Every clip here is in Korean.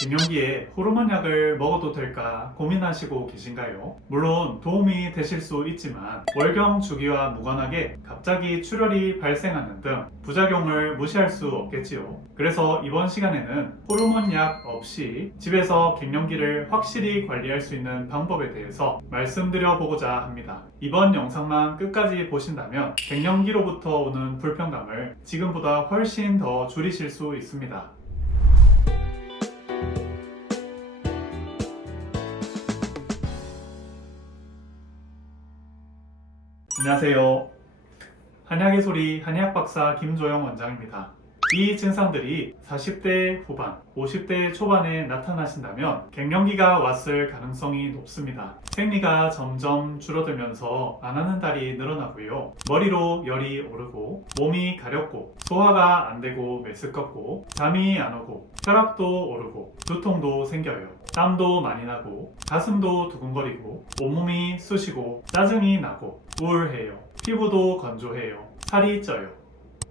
갱년기에 호르몬 약을 먹어도 될까 고민하시고 계신가요? 물론 도움이 되실 수 있지만 월경 주기와 무관하게 갑자기 출혈이 발생하는 등 부작용을 무시할 수 없겠지요. 그래서 이번 시간에는 호르몬 약 없이 집에서 갱년기를 확실히 관리할 수 있는 방법에 대해서 말씀드려 보고자 합니다. 이번 영상만 끝까지 보신다면 갱년기로부터 오는 불편감을 지금보다 훨씬 더 줄이실 수 있습니다. 안녕하세요. 한약의 소리 한의학 박사 김조영 원장입니다. 이 증상들이 40대 후반, 50대 초반에 나타나신다면 갱년기가 왔을 가능성이 높습니다. 생리가 점점 줄어들면서 안 하는 달이 늘어나고요. 머리로 열이 오르고 몸이 가렵고 소화가 안 되고 메스껍고 잠이 안 오고 혈압도 오르고 두통도 생겨요. 땀도 많이 나고 가슴도 두근거리고 온몸이 쑤시고 짜증이 나고 우울해요. 피부도 건조해요. 살이 쪄요.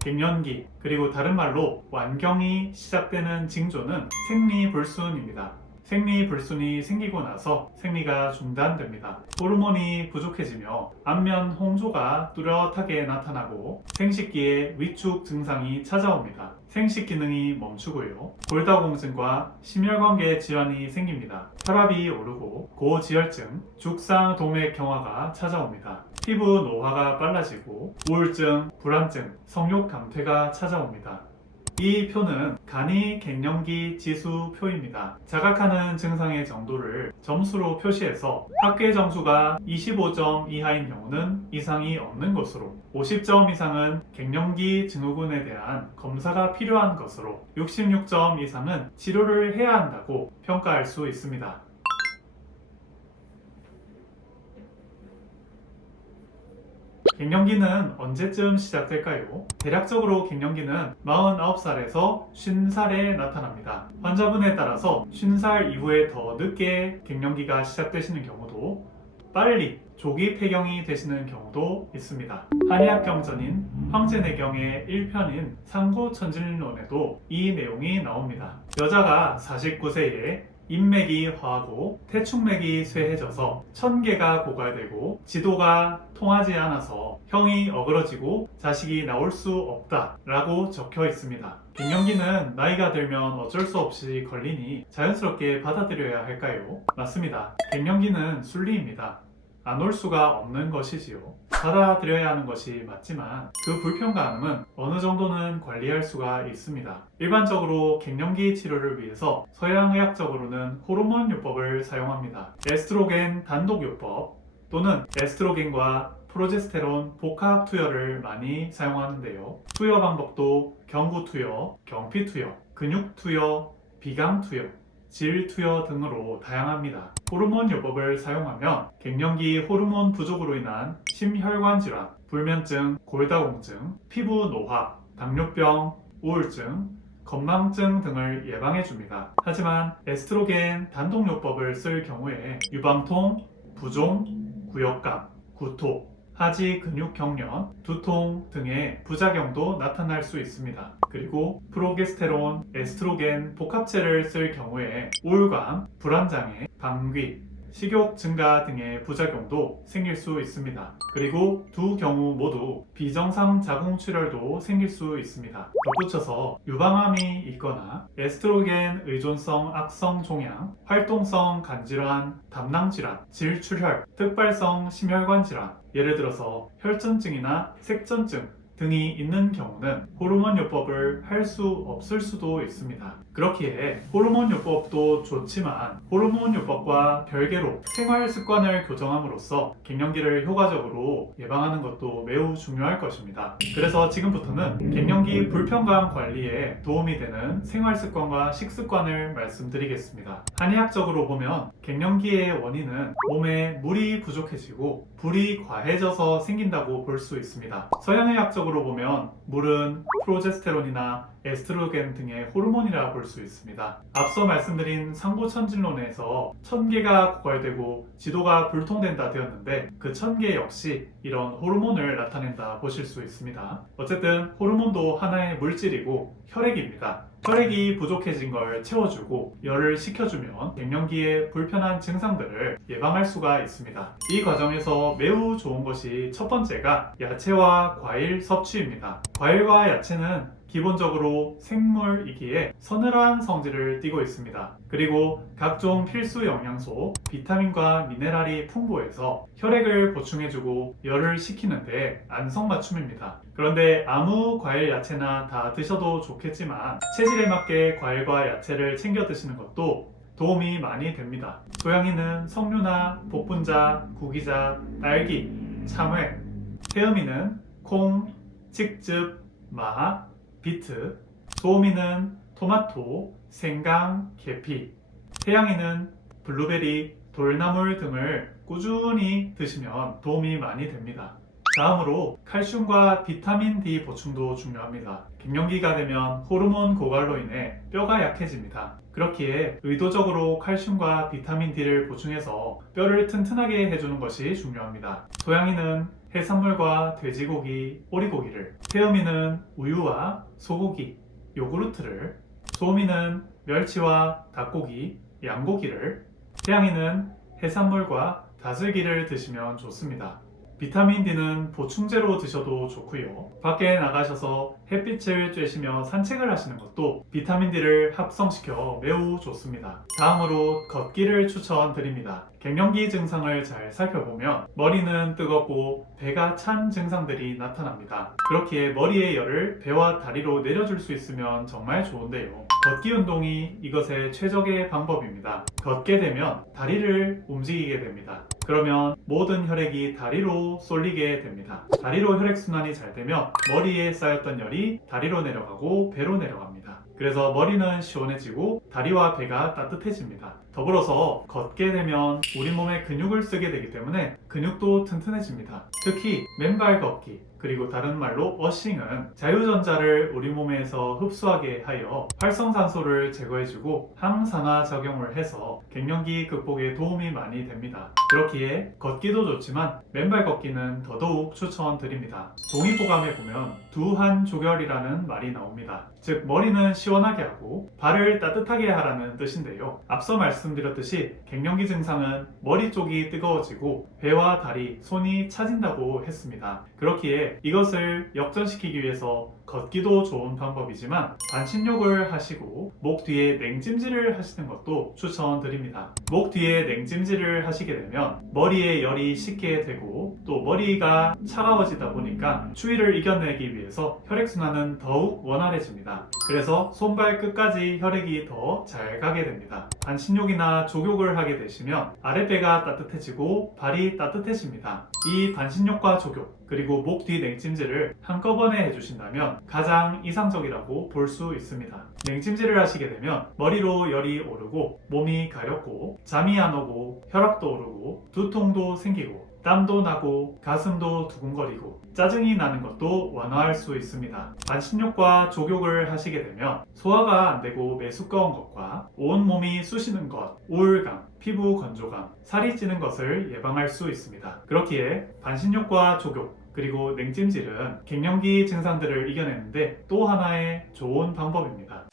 갱년기, 그리고 다른 말로 완경이 시작되는 징조는 생리불순입니다. 생리불순이 생기고 나서 생리가 중단됩니다. 호르몬이 부족해지며 안면 홍조가 뚜렷하게 나타나고 생식기에 위축 증상이 찾아옵니다. 생식 기능이 멈추고요. 골다공증과 심혈관계 질환이 생깁니다. 혈압이 오르고 고지혈증, 죽상동맥경화가 찾아옵니다. 피부 노화가 빨라지고 우울증, 불안증, 성욕 감퇴가 찾아옵니다. 이 표는 간이 갱년기 지수 표입니다. 자각하는 증상의 정도를 점수로 표시해서 합계 점수가 25점 이하인 경우는 이상이 없는 것으로, 50점 이상은 갱년기 증후군에 대한 검사가 필요한 것으로, 66점 이상은 치료를 해야 한다고 평가할 수 있습니다. 갱년기는 언제쯤 시작될까요? 대략적으로 갱년기는 49살에서 50살에 나타납니다. 환자분에 따라서 50살 이후에 더 늦게 갱년기가 시작되시는 경우도, 빨리 조기 폐경이 되시는 경우도 있습니다. 한의학 경전인 황제내경의 1편인 상고천진론에도 이 내용이 나옵니다. 여자가 49세에 인맥이 화하고 태축맥이 쇠해져서 천계가 고갈되고 지도가 통하지 않아서 형이 어그러지고 자식이 나올 수 없다 라고 적혀 있습니다. 갱년기는 나이가 들면 어쩔 수 없이 걸리니 자연스럽게 받아들여야 할까요? 맞습니다. 갱년기는 순리입니다. 안 올 수가 없는 것이지요. 받아들여야 하는 것이 맞지만 그 불편감은 어느 정도는 관리할 수가 있습니다. 일반적으로 갱년기 치료를 위해서 서양의학적으로는 호르몬 요법을 사용합니다. 에스트로겐 단독 요법 또는 에스트로겐과 프로제스테론 복합 투여를 많이 사용하는데요. 투여 방법도 경구 투여, 경피 투여, 근육 투여, 비강 투여, 질 투여 등으로 다양합니다. 호르몬 요법을 사용하면 갱년기 호르몬 부족으로 인한 심혈관 질환, 불면증, 골다공증, 피부 노화, 당뇨병, 우울증, 건망증 등을 예방해 줍니다. 하지만 에스트로겐 단독 요법을 쓸 경우에 유방통, 부종, 구역감, 구토, 하지 근육 경련, 두통 등의 부작용도 나타날 수 있습니다. 그리고 프로게스테론, 에스트로겐 복합체를 쓸 경우에 우울감, 불안장애, 방귀, 식욕 증가 등의 부작용도 생길 수 있습니다. 그리고 두 경우 모두 비정상 자궁출혈도 생길 수 있습니다. 덧붙여서 유방암이 있거나 에스트로겐 의존성 악성 종양, 활동성 간질환, 담낭질환, 질출혈, 특발성 심혈관 질환, 예를 들어서 혈전증이나 색전증 등이 있는 경우는 호르몬 요법을 할 수 없을 수도 있습니다. 그렇기에 호르몬 요법도 좋지만 호르몬 요법과 별개로 생활 습관을 교정함으로써 갱년기를 효과적으로 예방하는 것도 매우 중요할 것입니다. 그래서 지금부터는 갱년기 불편감 관리에 도움이 되는 생활 습관과 식습관을 말씀드리겠습니다. 한의학적으로 보면 갱년기의 원인은 몸에 물이 부족해지고 불이 과해져서 생긴다고 볼 수 있습니다. 서양의학적으로 보면 물은 프로제스테론이나 에스트로겐 등의 호르몬이라 볼 수 있습니다. 앞서 말씀드린 상고천진론에서 1000개가 고갈되고 지도가 불통된다 되었는데 그 1000개 역시 이런 호르몬을 나타낸다 보실 수 있습니다. 어쨌든 호르몬도 하나의 물질이고 혈액입니다. 혈액이 부족해진 걸 채워주고 열을 식혀주면 갱년기의 불편한 증상들을 예방할 수가 있습니다. 이 과정에서 매우 좋은 것이 첫 번째가 야채와 과일 섭취입니다. 과일과 야채는 기본적으로 생물이기에 서늘한 성질을 띠고 있습니다. 그리고 각종 필수 영양소, 비타민과 미네랄이 풍부해서 혈액을 보충해주고 열을 식히는데 안성맞춤입니다. 그런데 아무 과일, 야채나 다 드셔도 좋겠지만 체질에 맞게 과일과 야채를 챙겨 드시는 것도 도움이 많이 됩니다. 소양이는 석류나 복분자, 구기자, 딸기, 참외, 태음이는 콩, 칡즙, 마, 비트, 소음이는 토마토, 생강, 계피, 태양이는 블루베리, 돌나물 등을 꾸준히 드시면 도움이 많이 됩니다. 다음으로 칼슘과 비타민 D 보충도 중요합니다. 갱년기가 되면 호르몬 고갈로 인해 뼈가 약해집니다. 그렇기에 의도적으로 칼슘과 비타민 D를 보충해서 뼈를 튼튼하게 해주는 것이 중요합니다. 소양이는 해산물과 돼지고기, 오리고기를, 태음이는 우유와 소고기, 요구르트를, 소음이는 멸치와 닭고기, 양고기를, 태양이는 해산물과 다슬기를 드시면 좋습니다. 비타민 D는 보충제로 드셔도 좋고요. 밖에 나가셔서 햇빛을 쬐시며 산책을 하시는 것도 비타민 D를 합성시켜 매우 좋습니다. 다음으로 걷기를 추천드립니다. 갱년기 증상을 잘 살펴보면 머리는 뜨겁고 배가 찬 증상들이 나타납니다. 그렇기에 머리의 열을 배와 다리로 내려줄 수 있으면 정말 좋은데요. 걷기 운동이 이것의 최적의 방법입니다. 걷게 되면 다리를 움직이게 됩니다. 그러면 모든 혈액이 다리로 쏠리게 됩니다. 다리로 혈액순환이 잘 되면 머리에 쌓였던 열이 다리로 내려가고 배로 내려갑니다. 그래서 머리는 시원해지고 다리와 배가 따뜻해집니다. 더불어서 걷게 되면 우리 몸의 근육을 쓰게 되기 때문에 근육도 튼튼해집니다. 특히 맨발 걷기, 그리고 다른 말로 어싱은 자유전자를 우리 몸에서 흡수하게 하여 활성산소를 제거해주고 항산화 작용을 해서 갱년기 극복에 도움이 많이 됩니다. 그렇기에 걷기도 좋지만 맨발 걷기는 더더욱 추천드립니다. 동의보감에 보면 두한 조결이라는 말이 나옵니다. 즉 머리는 시원하게 하고 발을 따뜻하게 하라는 뜻인데요. 앞서 말씀드렸듯이 갱년기 증상은 머리 쪽이 뜨거워지고 배와 다리, 손이 차진다고 했습니다. 그렇기에 이것을 역전시키기 위해서 걷기도 좋은 방법이지만 반신욕을 하시고 목 뒤에 냉찜질을 하시는 것도 추천드립니다. 목 뒤에 냉찜질을 하시게 되면 머리에 열이 식게 되고 또 머리가 차가워지다 보니까 추위를 이겨내기 위해서 혈액순환은 더욱 원활해집니다. 그래서 손발 끝까지 혈액이 더 잘 가게 됩니다. 반신욕이나 족욕을 하게 되시면 아랫배가 따뜻해지고 발이 따뜻해집니다. 이 반신욕과 족욕 그리고 목 뒤 냉찜질을 한꺼번에 해주신다면 가장 이상적이라고 볼 수 있습니다. 냉찜질을 하시게 되면 머리로 열이 오르고 몸이 가렵고 잠이 안 오고 혈압도 오르고 두통도 생기고 땀도 나고 가슴도 두근거리고 짜증이 나는 것도 완화할 수 있습니다. 반신욕과 족욕을 하시게 되면 소화가 안 되고 메스꺼운 것과 온몸이 쑤시는 것, 우울감, 피부 건조감, 살이 찌는 것을 예방할 수 있습니다. 그렇기에 반신욕과 족욕 그리고 냉찜질은 갱년기 증상들을 이겨내는데 또 하나의 좋은 방법입니다.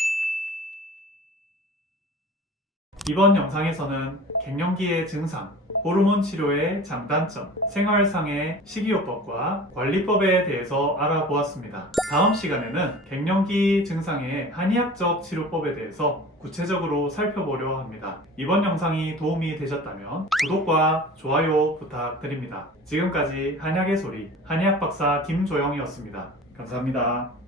이번 영상에서는 갱년기의 증상, 호르몬 치료의 장단점, 생활상의 식이요법과 관리법에 대해서 알아보았습니다. 다음 시간에는 갱년기 증상의 한의학적 치료법에 대해서 구체적으로 살펴보려 합니다. 이번 영상이 도움이 되셨다면 구독과 좋아요 부탁드립니다. 지금까지 한약의 소리 한의학 박사 김조영이었습니다. 감사합니다.